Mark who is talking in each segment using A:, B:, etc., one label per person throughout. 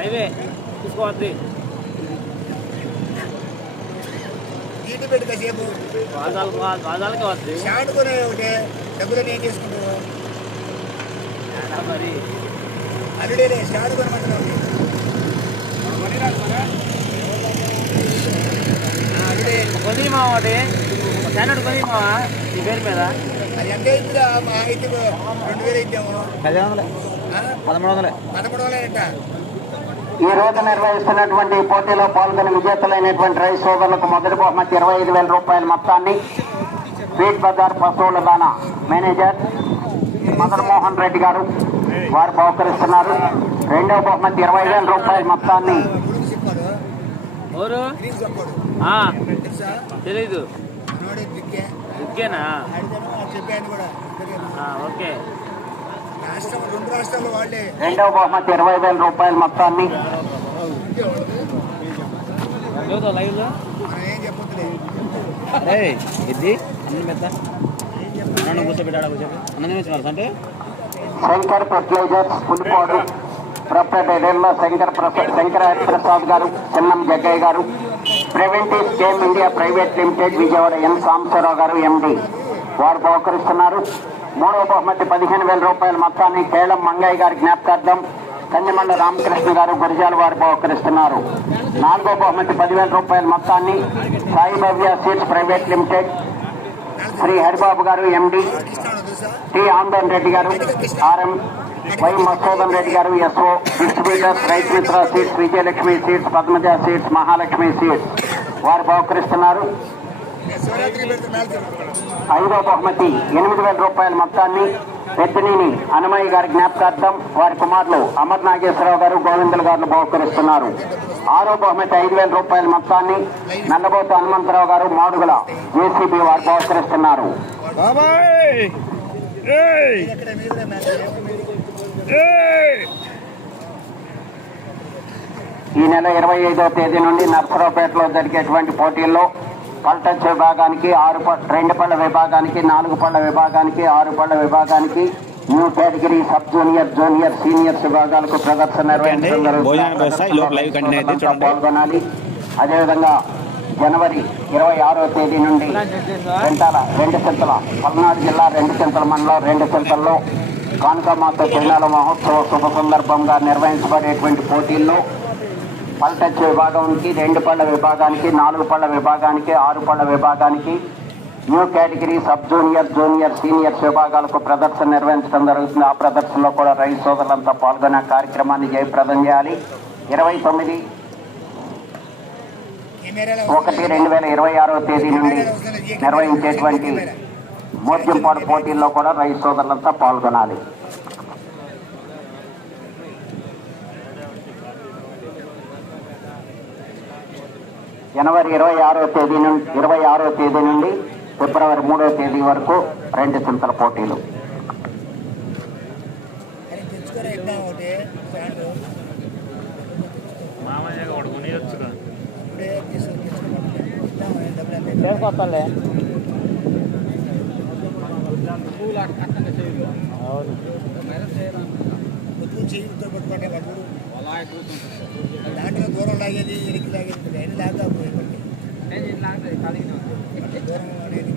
A: పెడుతున్నావా live
B: లైవే చూసుకోవద్ది
A: ఈటి పెట్టు కాసేపు
B: వాదాలు వాదాలకే వద్ది.
A: షార్ట్ కొని ఒకటి డబ్బులు ఏం చేసుకుంటావు
B: మరి.
A: అల్లుడే షార్ట్ కొనమంటున్నావు
B: కొని మా ఒకటి స్టాండర్డ్ కొని మా నీ పేరు మీద?
A: అది ఎంత అయిందిరా మా అయితే రెండు వేలు అయిద్దాము
B: పదిహేను వందలే? పదమూడు వందలే.
A: పదమూడు వేలంట
C: ఈ రోజు నిర్వహిస్తున్నటువంటి పోటీలో పాల్గొని విజేతలైనటువంటి రైతు సోదరులకు మొదటి బహుమతి ఇరవై ఐదు వేల రూపాయల మొత్తాన్ని స్వీట్ బజార్ పశువుల దాన మేనేజర్ మదన్ మోహన్ రెడ్డి గారు వారు బహుకరిస్తున్నారు. రెండవ బహుమతి ఇరవై వేల రూపాయల మొత్తాన్ని
B: తెలీదు. ఓకే
A: రాష్ట్రం రెండు రాష్ట్రాల్లో వాళ్ళే
C: రెండవ బహుమతి ఇరవై వేల రూపాయల మొత్తాన్ని.
B: ఇది అన్నం అన్నం కూర్చోబెట్టాడా కూర్చోబెట్టి అన్నం తినేసి అంటే
C: శంకర్ ఫెర్టిలైజర్స్ శంకర్ ప్రసాద్ శంకర ప్రసాద్ గారు చిన్నం జగ్గయ్య గారు preventive scheme India private limited Vijayawada N. Sambasivarao గారు ఎండి. వారు బహుకరిస్తున్నారు. మూడవ బహుమతి పదిహేను వేల రూపాయల మొత్తాన్ని కేళం మంగయ్య గారి జ్ఞాపకార్థం కందిమండ రామకృష్ణ గారు గురిజాల వారు బహుకరిస్తున్నారు. నాలుగో బహుమతి పదివేల రూపాయల మొత్తాన్ని Sai Bhavya seeds private limited Shri Haribabu గారు ఎండి టి ఆందోన్ రెడ్డి గారు ఆర్ఎం వై మసోదన్ రెడ్డి గారు SO distributors Rythu Mitra seeds Vijayalakshmi seeds Padmaja seeds Mahalakshmi seeds వారు బహుకరిస్తున్నారు. ఐదో బహుమతి ఎనిమిది వేల రూపాయల మొత్తాన్ని పెద్దనేని హనుమయ్య గారి జ్ఞాపకార్థం వారి కుమారులు అమర్ నాగేశ్వరరావు గారు గోవిందులు గారు బహుకరిస్తున్నారు. ఆరో బహుమతి ఐదు వేల రూపాయల మొత్తాన్ని నల్లబోతు హనుమంతరావు గారు మాడుగుల జేసీబీ వారు బహుకరిస్తున్నారు. ఈ నెల ఇరవై ఐదవ తేదీ నుండి నర్సరావుపేటలో జరిగేటువంటి పోటీల్లో పల్టచ్ విభాగానికి ఆరు రెండు పళ్ళ విభాగానికి నాలుగు పళ్ళ విభాగానికి ఆరు పళ్ళ విభాగానికి new category sub junior junior seniors విభాగాలకు ప్రదర్శన. పాల్గొనాలి. అదేవిధంగా జనవరి ఇరవై ఆరో తేదీ నుండి రెంటాల రెండు చింతల పల్నాడు జిల్లా రెండు చింతల మండలం రెండు చింతల్లో కానుకమాత తిరునాల మహోత్సవ శుభ సందర్భంగా నిర్వహించబడేటువంటి పోటీల్లో పల్టచ్ విభాగానికి రెండు పళ్ళ విభాగానికి నాలుగు పళ్ళ విభాగానికి ఆరు పళ్ళ విభాగానికి new category sub junior junior seniors విభాగాలకు ప్రదర్శన నిర్వహించడం జరుగుతుంది. ఆ ప్రదర్శనలో కూడా రైతు సోదరులంతా పాల్గొనే కార్యక్రమాన్ని జయప్రదం చేయాలి. ఇరవై తొమ్మిది ఒకటి రెండు వేల ఇరవై ఆరో తేదీ నుండి నిర్వహించేటువంటి మోద్యంపాడు పోటీల్లో కూడా రైతు సోదరులంతా పాల్గొనాలి. జనవరి ఇరవై ఆరో తేదీ నుండి ఇరవై ఆరో తేదీ నుండి ఫిబ్రవరి మూడో తేదీ వరకు రెండు చింతల పోటీలు.
A: పెట్టుకుంటే వాడు దాంట్లో దూరం లాగేది ఇరికి లాగేది. అన్ని లాగా పోయి దూరం అనేది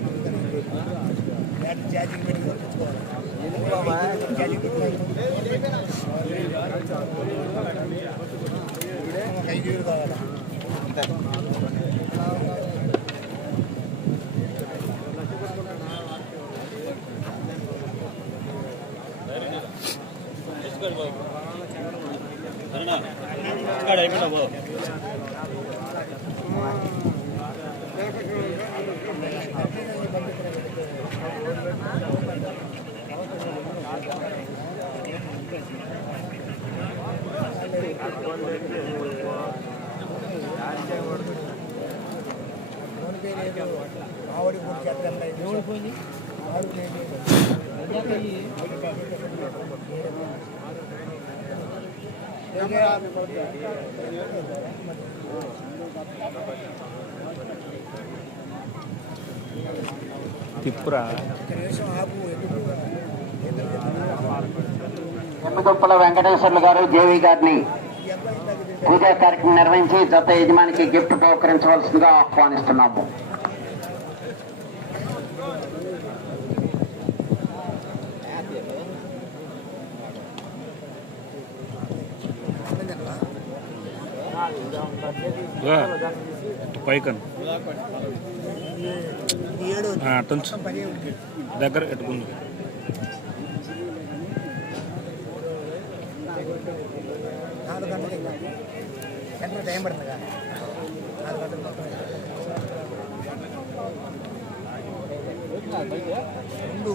D: తిప్పురా.
C: ఎమ్మగొప్పల వెంకటేశ్వర్లు గారు జేవి గారిని పూజా కార్యక్రమం నిర్వహించి జత యజమానికి గిఫ్ట్ బహుకరించవలసిందిగా ఆహ్వానిస్తున్నాము.
D: పైకన్
A: ఇది ఏడు
D: అటుంచు
A: పది ఉంది.
D: దగ్గర పెట్టుకుంది
A: నాలుగు గంటలకి ఇంకా ఎంత టైం పడుతుంది కదా నాలుగు గంటలు మొత్తం రెండు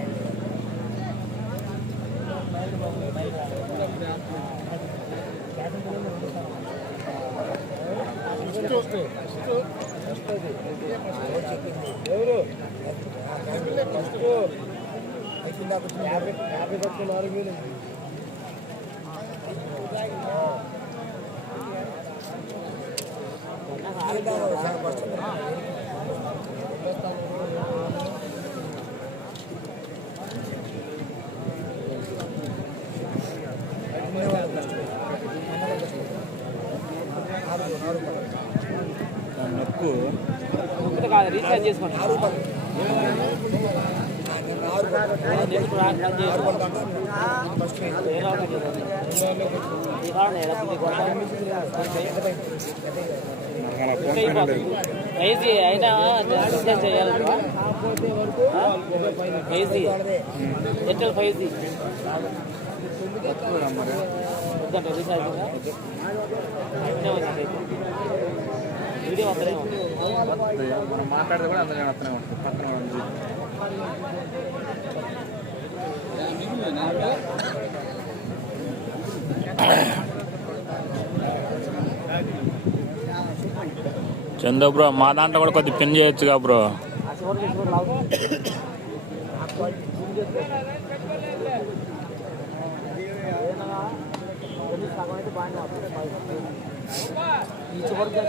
A: యాభై యాభై ఖర్చు నాలుగు వేలు
D: నొక్కు
B: రీఛార్జ్ చేసుకోండి
E: ఐజీ అయినా రీఛార్జ్ చేయాలంట ఐజీ ఎయిర్టెల్ ఫైవ్ జీ వద్దంట రీఛార్జ్ వస్తలేమో
D: మనం మాట్లాడితే కూడా వస్తూనే ఉంటుంది పక్కన ఉంది. చందో బ్రో మా దాంట్లో కూడా కొద్దిగా పిన్ చేయొచ్చుగా బ్రో.
E: సగం అయితే బాగానే అవుతుంది ఈ చివరికి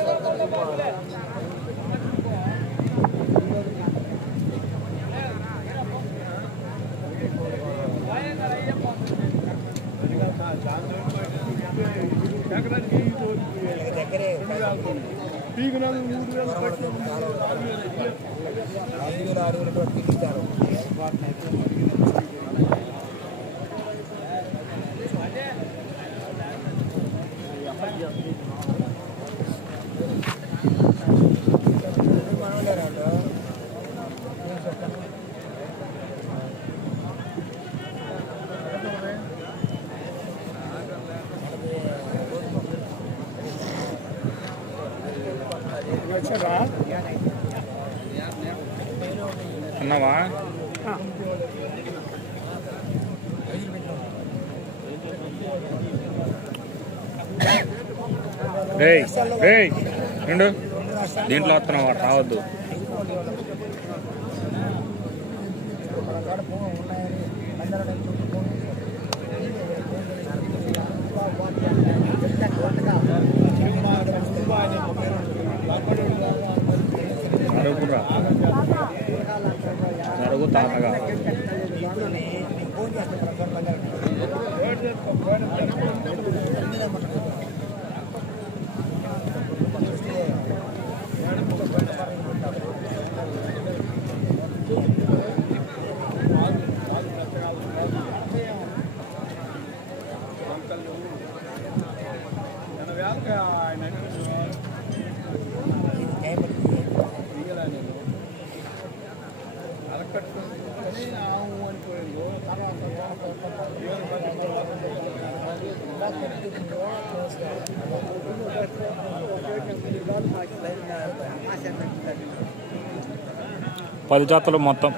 A: దగ్గరే ఐదు వేల ఆరు వేల తిరిగిస్తారు
D: దీంట్లో వస్తున్నావు వాడు రావద్దు. పది జాతులు మొత్తం.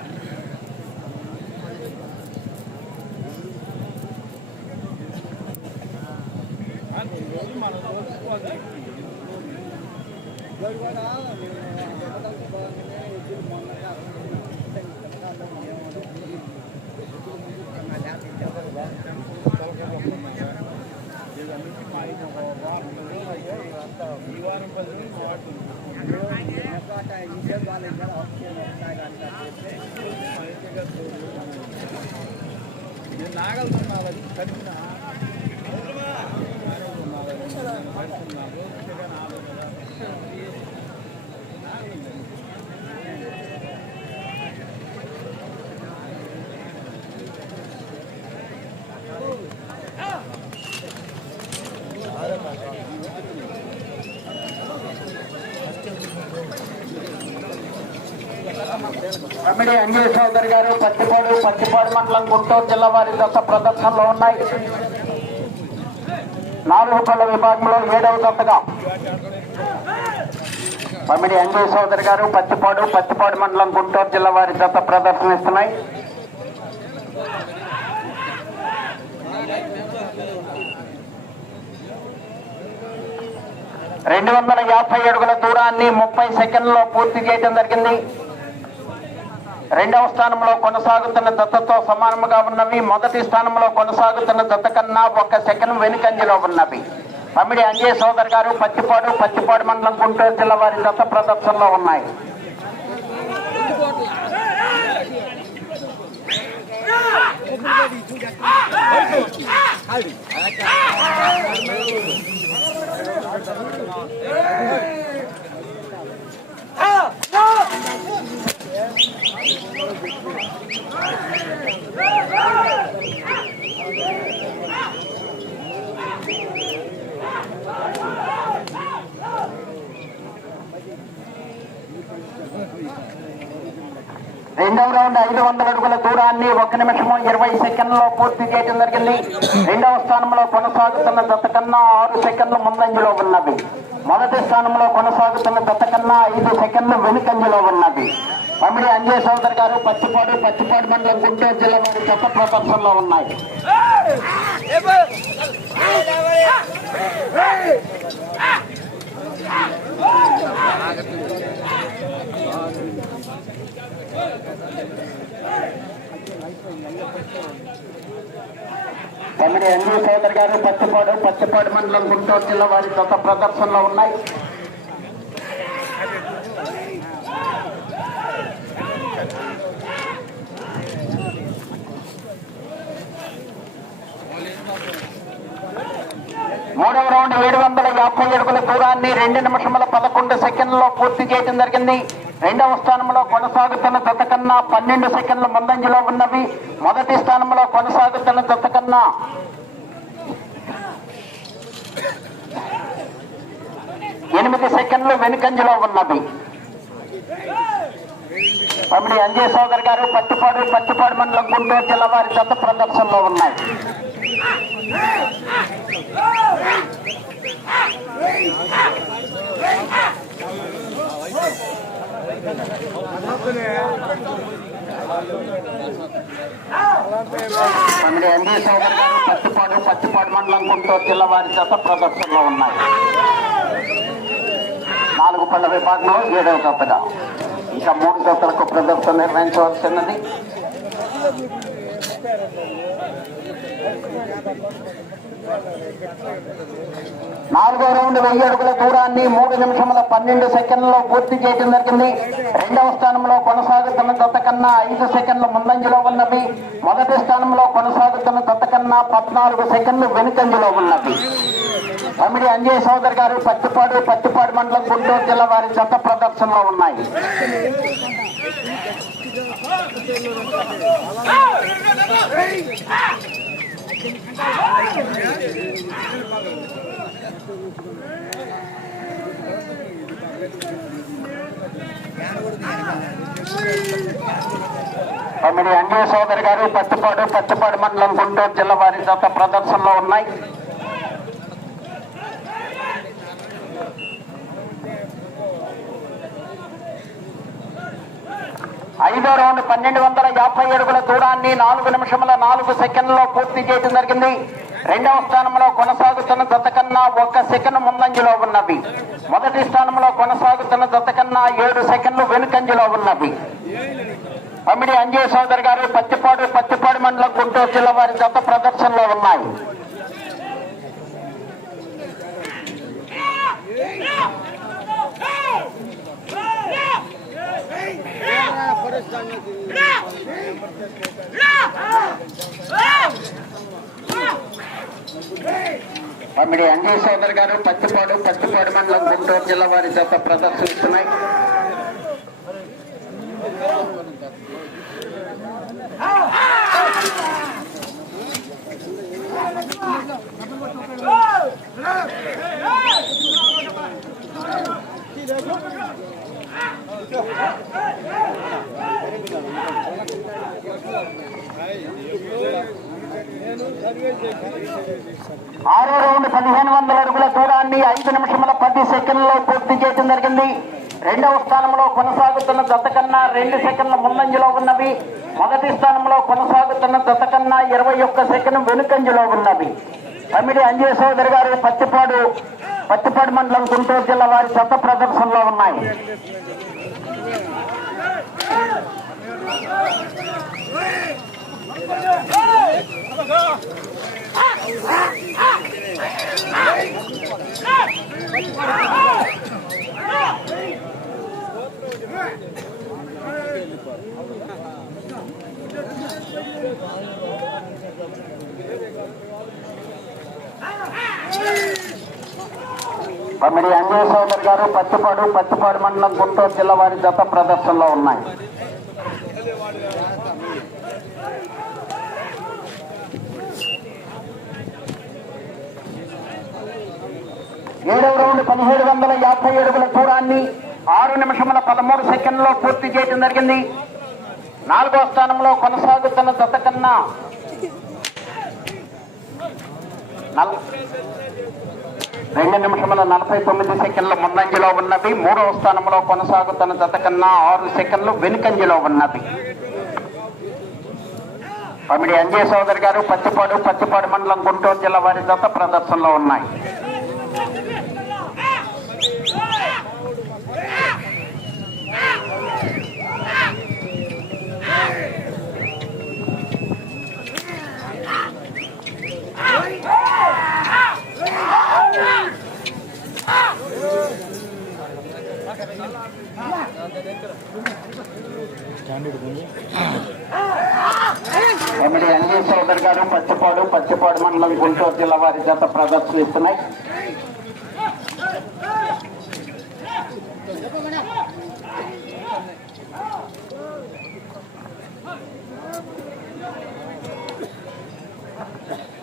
C: కమిటీ అంజయ్ చౌదరి గారు పత్తిపాడు పత్తిపాడు మండలం గుంటూరు జిల్లా వారి దశ ప్రదర్శనలో ఉన్నాయి. నాలుగు పళ్ళ విభాగంలో ఏడవ దశగా కమిటీ అంజయ్ చౌదరి గారు పత్తిపాడు పత్తిపాడు మండలం గుంటూరు జిల్లా వారి దశ ప్రదర్శనిస్తున్నాయి రెండు వందల యాభై అడుగుల దూరాన్ని ముప్పై సెకండ్లో పూర్తి చేయడం జరిగింది. రెండవ స్థానంలో కొనసాగుతున్న దత్తతో సమానముగా ఉన్నవి మొదటి స్థానంలో కొనసాగుతున్న దత్త కన్నా ఒక సెకండ్ వెనుకంజలో ఉన్నవి. పమిడి అంజయ్ సోదర్ గారు పత్తిపాడు పత్తిపాడు మండలం గుంటూరు జిల్లా వారి దత్త ప్రదర్శనలో ఉన్నాయి. రెండవ రౌండ్ ఐదు వందల అడుగుల దూరాన్ని ఒక నిమిషము ఇరవై సెకండ్లో పూర్తి చేయడం జరిగింది. రెండవ స్థానంలో కొనసాగుతున్న దత్త కన్నా ఆరు సెకండ్లు ముందంజలో ఉన్నవి. మొదటి స్థానంలో కొనసాగుతున్న దత్త కన్నా ఐదు సెకండ్లు వెనుకంజలో ఉన్నవి. అమ్మడి అంజయ్ సోదర్ గారు పత్తిపాడు పత్తిపాడు మండలం గుంటూరు జిల్లా వారి చెత్త ప్రదర్శనలో ఉన్నాయి. తమిడి అంజయ్ సోదర్ గారు పత్తిపాడు పత్తిపాడు మండలం గుంటూరు జిల్లా వారి చెత్త ప్రదర్శనలో ఉన్నాయి. మూడవ రౌండ్ ఏడు వందల యాభై అడుగుల దూరాన్ని రెండు నిమిషముల పదకొండు సెకండ్లలో పూర్తి చేయడం జరిగింది. రెండవ స్థానంలో కొనసాగుతున్న జత కన్నా పన్నెండు సెకండ్ల ముందంజలో ఉన్నవి. మొదటి స్థానంలో కొనసాగుతున్న జత కన్నా ఎనిమిది సెకండ్లు వెనుకంజలో ఉన్నవి పమిడి అంజయ్ సోదర్ గారు పట్టుపాడు పట్టుపాడు మండలం గుంటూరు జిల్లా వారి జత ప్రదర్శనలో ఉన్నాయి. తమిడి అంజయ్ సోదర్ గారు పత్తిపాడు పత్తిపాడు మండలం గుంటూరు జిల్లా వారి చేత ప్రదర్శనలో ఉన్నాయి. నాలుగు పళ్ళ విభాగంలో ఏడవ జతగా. ఇంకా మూడు జతలకు ప్రదర్శన నిర్వహించవలసినది. నాలుగో రౌండ్ వెయ్యి అడుగుల దూరాన్ని మూడు నిమిషముల పన్నెండు సెకండ్లలో పూర్తి చేయడం జరిగింది. రెండవ స్థానంలో కొనసాగుతున్న దత్త కన్నా ఐదు సెకండ్ల ముందంజలో ఉన్నవి మొదటి స్థానంలో కొనసాగుతున్న దత్త కన్నా పద్నాలుగు సెకండ్లు వెనుకంజలో ఉన్నవి తమిడి అంజయ్ సోదర్ గారు పత్తిపాడు పత్తిపాడు మండలం గుంటూరు జిల్లా వారి జత ప్రదర్శనలో ఉన్నాయి. తమ్ముడు అంజయ్య సోదరి గారు పత్తిపాడు పత్తిపాడు మండలం గుంటూరు జిల్లా వారి జత ప్రదర్శనలో ఉన్నాయి. ఐదో రౌండ్ పన్నెండు వందల యాభై అడుగుల దూరాన్ని నాలుగు నిమిషముల నాలుగు సెకండ్లలో పూర్తి చేయడం జరిగింది. రెండవ స్థానంలో కొనసాగుతున్న జత కన్నా ఒక్క సెకండ్ ముందంజలో ఉన్నవి మొదటి స్థానంలో కొనసాగుతున్న జత కన్నా ఏడు సెకండ్లు వెనుకంజలో ఉన్నవి పమిడి అంజయ్ సోదరి గారు పత్తిపాడు పత్తిపాడు మండలం గుంటూరు జిల్లా వారి జత ప్రదర్శనలో ఉన్నాయి. పమిడి అంజయ్ సోదరి గారు పత్తిపాడు పత్తిపాడు మండలం గుంటూరు జిల్లా వారి చేత ప్రదర్శిస్తున్నాయి. ఆరో రౌండ్ పదిహేను వందల అడుగుల దూరాన్ని ఐదు నిమిషముల పది సెకండ్లలో పూర్తి చేయడం జరిగింది. రెండవ స్థానంలో కొనసాగుతున్న దత్త కన్నా రెండు సెకండ్ల ముందంజలో ఉన్నవి. మొదటి స్థానంలో కొనసాగుతున్న జత కన్నా ఇరవై ఒక్క సెకండ్ వెనుకంజలో ఉన్నవి. తమిడి అంజయ్ సోదరి గారు పత్తిపాడు పత్తిపాడు మండలం గుంటూరు జిల్లా వారి జత ప్రదర్శనలో ఉన్నాయి. మరి అంజయ్ సోదర్ గారు పత్తిపాడు పత్తిపాడు మండలం గుంటూరు జిల్లా వారి జత ప్రదర్శనలో ఉన్నాయి. ఏడవ రౌండ్ పదిహేడు వందల యాభై ఏడుగుల దూరాన్ని ఆరు నిమిషముల పదమూడు సెకండ్లో పూర్తి చేయడం జరిగింది. నాలుగో స్థానంలో కొనసాగుతున్న జత కన్నా రెండు నిమిషముల నలభై తొమ్మిది సెకండ్ల ముందంజలో ఉన్నది. మూడవ స్థానంలో కొనసాగుతున్న జత కన్నా ఆరు సెకండ్లు వెనుకంజలో ఉన్నది. పమిడి అంజయ్ సోదరి గారు పత్తిపాడు పత్తిపాడు మండలం గుంటూరు జిల్లా వారి జత ప్రదర్శనలో ఉన్నాయి ఎమ్మెల్యే అంజయ్ సోదర్ గారు పచ్చిపాడు పచ్చిపాడు మండలం గుంటూరు జిల్లా వారి జత ప్రదర్శనిస్తున్నాయి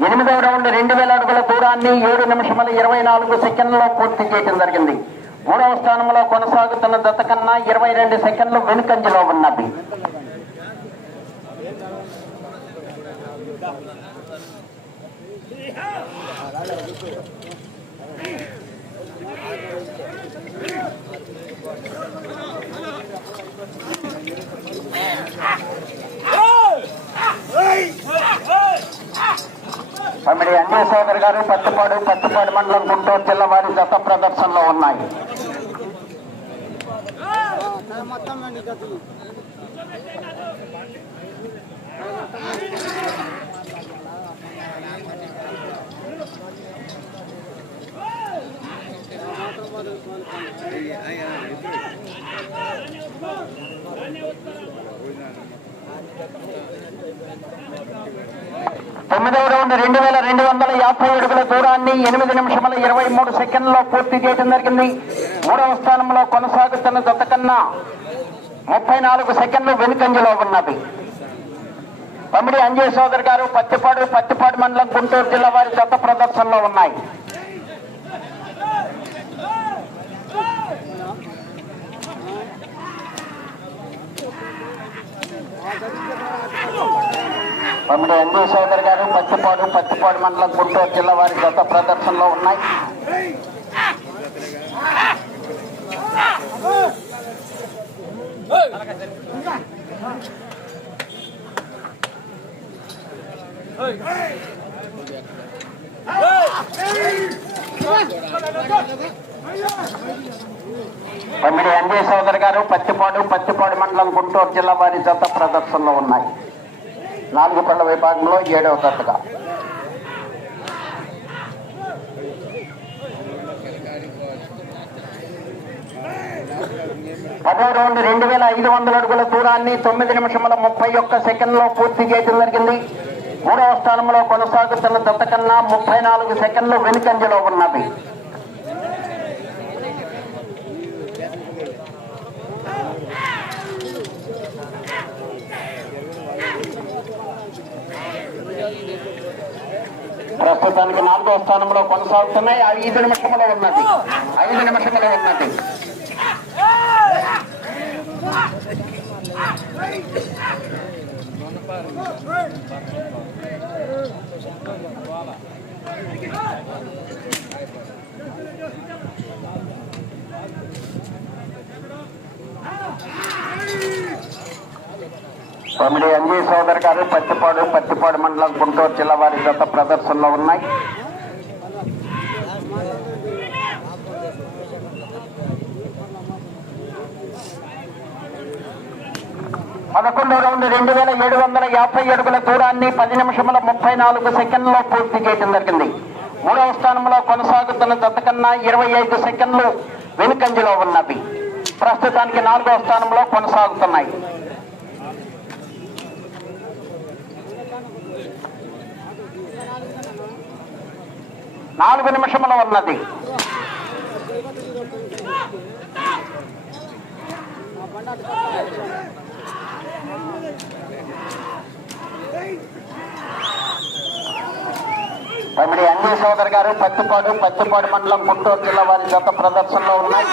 C: ఎనిమిదవ రౌండ్ రెండు వేల అడుగుల దూరాన్ని ఏడు నిమిషముల ఇరవై నాలుగు సెకండ్లలో పూర్తి చేయడం జరిగింది. మూడవ స్థానంలో కొనసాగుతున్న దత కన్నా ఇరవై రెండు సెకండ్లు వెనుకంజలో ఉన్నది. తమిడి అంజయ్ గారు పత్తిపాడు పత్తిపాడు మండలం గుంటూరు జిల్లా వారి గత ప్రదర్శనలో ఉన్నాయి. తొమ్మిదవ రౌండ్ రెండు వేల రెండు వందల యాభై అడుగుల దూరాన్ని ఎనిమిది నిమిషముల ఇరవై మూడు సెకండ్లలో పూర్తి చేయడం జరిగింది. మూడవ స్థానంలో కొనసాగుతున్న జత కన్నా ముప్పై నాలుగు సెకండ్లు వెనుకంజలో ఉన్నది. తమిడి అంజయ్ సోదర్ గారు పత్తిపాడు పత్తిపాడు మండలం గుంటూరు జిల్లా వారి జత ప్రదర్శనలో ఉన్నాయి.
A: ఆ
C: తమ్ముడు ఎన్జీ సోదరి గారు పత్తిపాడు పత్తిపాడు మండలం గుంటూరు జిల్లా వారి గత ప్రదర్శనలో ఉన్నాయి తమ్ముడు ఎన్జీ సోదరి గారు పత్తిపాడు పత్తిపాడు మండలం గుంటూరు జిల్లా వారి జత ప్రదర్శనలో ఉన్నాయి. నాలుగు పళ్ళ విభాగంలో ఏడవ జతగా. పదో రౌండ్ రెండు వేల ఐదు వందల అడుగుల దూరాన్ని తొమ్మిది నిమిషముల ముప్పై ఒక్క సెకండ్లో పూర్తి చేయడం జరిగింది. మూడవ స్థానంలో కొనసాగుతున్న జత కన్నా ముప్పై నాలుగు సెకండ్లు వెనుకంజలో ఉన్నది ప్రస్తుతానికి నాలుగో స్థానంలో కొనసాగుతున్నాయి. ఐదు నిమిషంలో ఉన్నది. ఐదు నిమిషంలో ఉన్నది. తమిడి ఎంజీ సోదర్ గారు పత్తిపాడు పత్తిపాడు మండలం గుంటూరు జిల్లా వారి గత ప్రదర్శనలో ఉన్నాయి. పదకొండో రౌండ్ రెండు వేల ఏడు వందల యాభై అడుగుల దూరాన్ని పది నిమిషముల ముప్పై నాలుగు సెకండ్లో పూర్తి చేయడం జరిగింది. మూడవ స్థానంలో కొనసాగుతున్న జత కన్నా ఇరవై ఐదు సెకండ్లు వెనుకంజలో ఉన్నవి. ప్రస్తుతానికి నాలుగవ స్థానంలో కొనసాగుతున్నాయి. నాలుగు నిమిషముల ఉన్నది. తమిడి అన్ని సోదర్ గారు పత్తిపాడు పత్తిపాడు మండలం గుంటూరు జిల్లా వారి గత ప్రదర్శనలో ఉన్నాయి.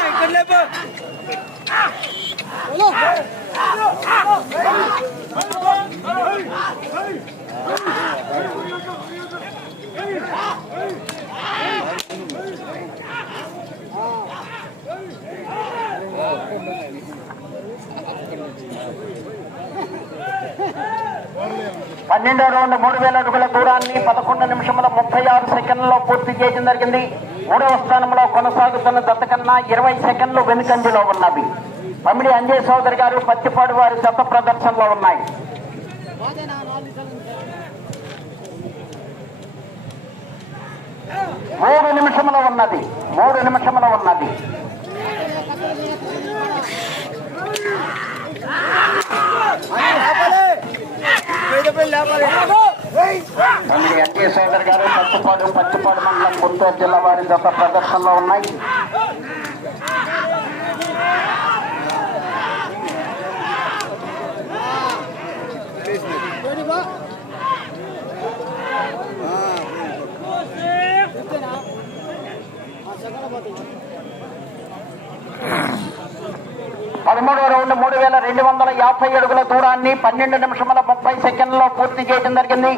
C: పన్నెండో రౌండ్ మూడు వేల అడుగుల దూరాన్ని పదకొండు నిమిషముల ముప్పై ఆరు సెకండ్లలో పూర్తి చేయడం జరిగింది. మూడవ స్థానంలో కొనసాగుతున్న దత్త కన్నా ఇరవై సెకండ్లు వెనుకంజలో ఉన్నవి. పమిడి అంజయ్ సోదరి గారు పత్తిపాడు వారి దత్త ప్రదర్శనలో ఉన్నాయి. మూడు నిమిషముల ఉన్నది. మూడు నిమిషముల ఉన్నది. తమిడి అంజయ్ సోదరి గారు పత్తిపాడు పత్తిపాడు మండలం గుంటూరు జిల్లా వారి జత ప్రదర్శనలో ఉన్నాయి. పదమూడవ రౌండ్ మూడు వేల రెండు వందల యాభై అడుగుల దూరాన్ని పన్నెండు నిమిషముల ముప్పై సెకండ్లో పూర్తి చేయడం జరిగింది.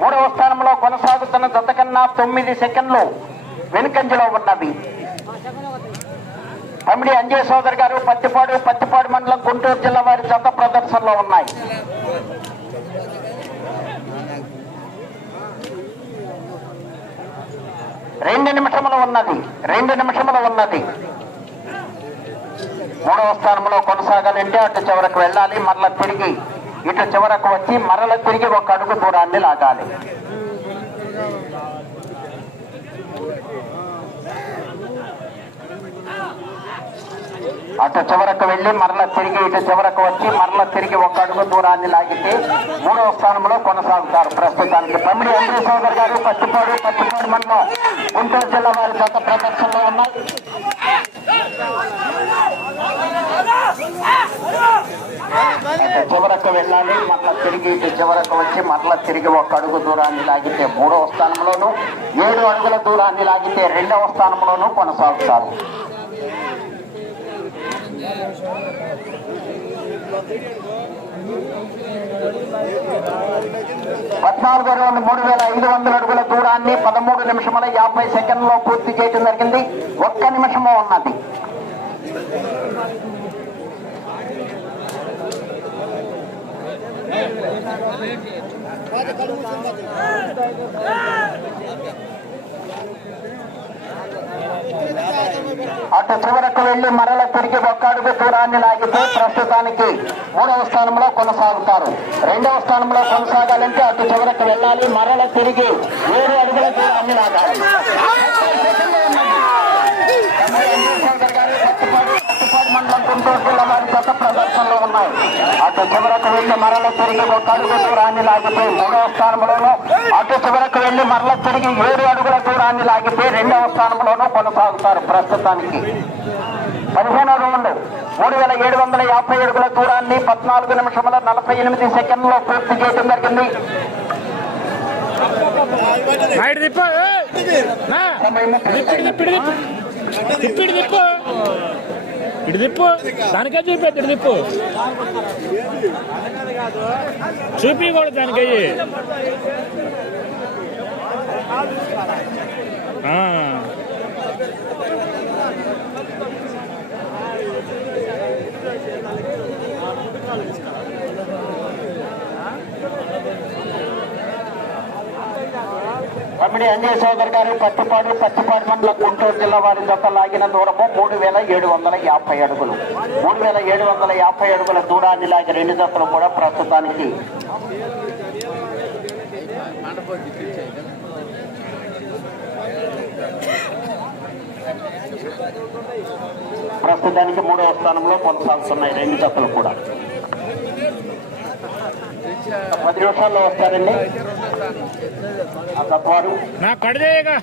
C: మూడవ స్థానంలో కొనసాగుతున్న జత కన్నా తొమ్మిది సెకండ్లు వెనుకంజలో ఉన్నవి. తమిడి అంజయ్ సోదర్ గారు పత్తిపాడు పత్తిపాడు మండలం గుంటూరు జిల్లా వారి జత ప్రదర్శనలో ఉన్నాయి. రెండు నిమిషములు ఉన్నది రెండు నిమిషములు ఉన్నది. మూడవ స్థానంలో కొనసాగాలంటే అటు చివరకు వెళ్ళాలి మరల తిరిగి ఇటు చివరకు వచ్చి మరల తిరిగి ఒక అడుగు దూరాన్ని లాగాలి. అటు చివరకు వెళ్ళి మరల తిరిగి ఇటు చివరకు వచ్చి మరల తిరిగి ఒక అడుగు దూరాన్ని లాగితే మూడవ స్థానంలో కొనసాగుతారు. ప్రస్తుతానికి పమిడి అంద్రీ సోదర్ గారు పత్తిపాడు పత్తిపాడు మండలం గుంటూరు జిల్లా వారి గత ప్రదర్శనలో ఉన్నాయి. చివరకు వెళ్ళాలి మరల తిరిగి ఇటు చివరకు వచ్చి మరల తిరిగి ఒక అడుగు దూరాన్ని లాగితే మూడవ స్థానంలోను ఏడు అడుగుల దూరాన్ని లాగితే రెండవ స్థానంలోనూ కొనసాగుతారు. పద్నాలుగు వేల మూడు వేల ఐదు వందల అడుగుల దూరాన్ని పదమూడు నిమిషముల యాభై సెకండ్లో పూర్తి చేయడం జరిగింది. ఒక్క నిమిషము ఉన్నది. అటు చివరకు వెళ్ళి మరల తిరిగి ఒక్క అడుగు దూరాన్ని లాగితే ప్రస్తుతానికి మూడవ స్థానంలో కొనసాగుతారు. రెండవ స్థానంలో కొనసాగాలంటే అటు చివరకు వెళ్ళాలి మరల తిరిగి ఏడు అడుగుల దూరాన్ని లాగాలి. మండలం గుంటూరు జిల్లా వారి గత చివరకు వెళ్ళి మరల తిరిగి ఒక అడుగు దూరాన్ని లాగిపోయి మూడవ స్థానంలోనూ అటు చివరకు వెళ్ళి మరల తిరిగి ఏడు అడుగుల దూరాన్ని లాగిపోయి రెండవ స్థానంలోనూ కొనసాగుతారు ప్రస్తుతానికి. పదిహేను రౌండ్. మూడు వేల ఏడు వందల యాభై అడుగుల దూరాన్ని పద్నాలుగు నిమిషముల నలభై ఎనిమిది సెకండ్లో పూర్తి చేయడం జరిగింది.
D: సైడ్ ఇటు తిప్పు దానికే చూపేది ఇటు తిప్పు చూపి కూడా దానికయ్యి ఆ.
C: కమిడి అంజయ్ సోదర్ గారు పట్టుపాడు పట్టుపాడు మండల గుంటూరు జిల్లా వారి జత లాగిన దూరము మూడు వేల ఏడు వందల యాభై అడుగులు. మూడు వేల ఏడు వందల యాభై అడుగుల దూరాన్ని లాగి రెండు జతలు కూడా ప్రస్తుతానికి ప్రస్తుతానికి మూడవ స్థానంలో కొనసాగుతున్నాయి రెండు జతలు కూడా. పది నిమిషాల్లో వస్తారండి. ఆ తత్వాలు
D: నా కడిదేయగా